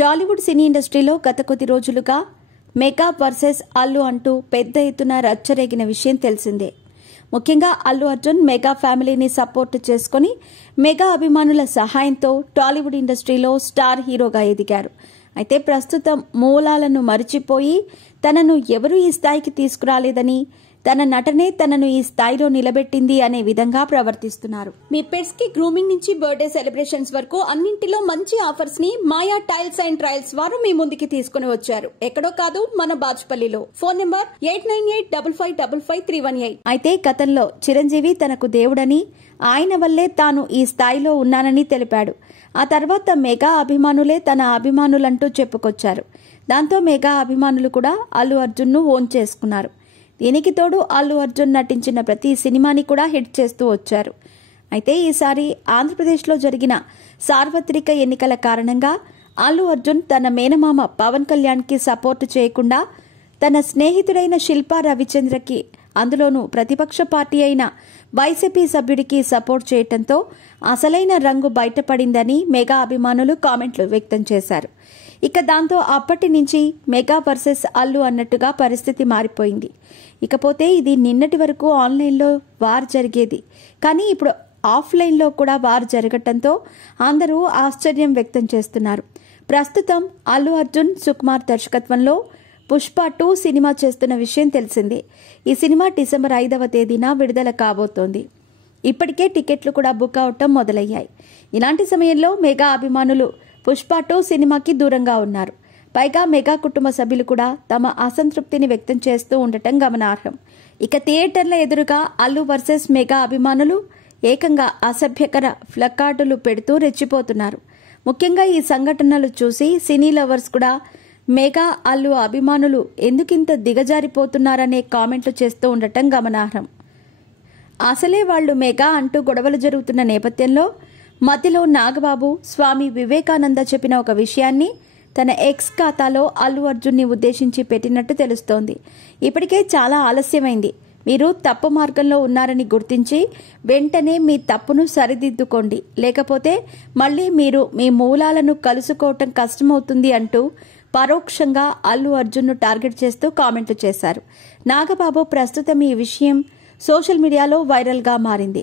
టాలీవుడ్ సినీ ఇండస్ట్రీలో గత కొద్ది రోజులుగా మెగా వర్సెస్ అల్లు అంటూ పెద్ద ఎత్తున రచ్చరేగిన విషయం తెలిసిందే. ముఖ్యంగా అల్లు అర్జున్ మెగా ఫ్యామిలీని సపోర్ట్ చేసుకుని మెగా అభిమానుల సహాయంతో టాలీవుడ్ ఇండస్ట్రీలో స్టార్ హీరోగా ఎదిగారు. అయితే ప్రస్తుతం మూలాలను మరిచిపోయి తనను ఎవరూ ఈ స్థాయికి తీసుకురాలేదని, తన నటనే తనను ఈ స్థాయిలో నిలబెట్టింది అనే విధంగా ప్రవర్తిస్తున్నారు. మీ పెట్స్ కి గ్రూమింగ్ నుంచి బర్త్డే సెలబ్రేషన్స్ వరకు అన్నింటిలో మంచి ఆఫర్స్ ని మాయా టైల్స్ అండ్ ట్రయల్స్ వారు మీ ముందుకి తీసుకుని వచ్చారు. ఎక్కడో కాదు, మన బాచుపల్లిలో. Phone number 8985555318. అయితే గతంలో చిరంజీవి తనకు దేవుడని, ఆయన వల్లే తాను ఈ స్థాయిలో ఉన్నానని తెలిపాడు. ఆ తర్వాత మెగా అభిమానులే తన అభిమానులంటూ చెప్పుకొచ్చారు. దాంతో మెగా అభిమానులు కూడా అల్లు అర్జున్ ను ఓన్ చేసుకున్నారు. దీనికి తోడు అల్లు అర్జున్ నటించిన ప్రతి సినిమాని కూడా హిట్ చేస్తూ వచ్చారు. అయితే ఈసారి ఆంధ్రప్రదేశ్లో జరిగిన సార్వత్రిక ఎన్నికల కారణంగా అల్లు అర్జున్ తన మేనమామ పవన్ కళ్యాణ్కి సపోర్టు చేయకుండా తన స్నేహితుడైన శిల్పా రవిచంద్రకి, అందులోనూ ప్రతిపక్ష పార్టీ అయిన వైసీపీ సభ్యుడికి సపోర్ట్ చేయడంతో అసలైన రంగు బయటపడిందని మెగా అభిమానులు కామెంట్లు వ్యక్తం చేశారు. ఇక దాంతో అప్పటి నుంచి మెగా వర్సెస్ అల్లు అన్నట్టుగా పరిస్థితి మారిపోయింది. ఇకపోతే ఇది నిన్నటి వరకు ఆన్లైన్లో వార్ జరిగేది, కానీ ఇప్పుడు ఆఫ్లైన్లో కూడా వార్ జరగటంతో అందరూ ఆశ్చర్యం వ్యక్తం చేస్తున్నారు. ప్రస్తుతం అల్లు అర్జున్ సుకుమార్ దర్శకత్వంలో పుష్ప 2 సినిమా చేస్తున్న విషయం తెలిసిందే. ఈ సినిమా డిసెంబర్ 5వ తేదీన విడుదల కాబోతోంది. ఇప్పటికే టికెట్లు కూడా బుక్ అవటం మొదలయ్యాయి. ఇలాంటి సమయంలో మెగా అభిమానులు పుష్ప 2 సినిమాకి దూరంగా ఉన్నారు. పైగా మెగా కుటుంబ సభ్యులు కూడా తమ అసంతృప్తిని వ్యక్తం చేస్తూ ఉండటం గమనార్హం. ఇక థియేటర్ల ఎదురుగా అల్లు వర్సెస్ మెగా అభిమానులు ఏకంగా అసభ్యకర ప్లకార్డులు పెడుతూ రెచ్చిపోతున్నారు. ముఖ్యంగా ఈ సంఘటనలు చూసి సినీ లవర్స్ కూడా మెగా అల్లు అభిమానులు ఎందుకింత దిగజారిపోతున్నారనే కామెంట్లు చేస్తూ ఉండటం గమనార్హం. అసలే వాళ్లు మెగా అంటూ గొడవలు జరుగుతున్న నేపథ్యంలో మధ్యలో నాగబాబు స్వామి వివేకానంద చెప్పిన ఒక విషయాన్ని తన ఎక్స్ ఖాతాలో అల్లు అర్జున్ని ఉద్దేశించి పెట్టినట్టు తెలుస్తోంది. ఇప్పటికే చాలా ఆలస్యమైంది. మీరు తప్పు మార్గంలో ఉన్నారని గుర్తించి వెంటనే మీ తప్పును సరిదిద్దుకోండి, లేకపోతే మళ్లీ మీరు మీ మూలాలను కలుసుకోవటం కష్టమవుతుంది అంటూ పరోక్షంగా అల్లు అర్జున్ను టార్గెట్ చేస్తూ కామెంట్లు చేశారు. నాగబాబు ప్రస్తుతం ఈ విషయం సోషల్ మీడియాలో వైరల్గా మారింది.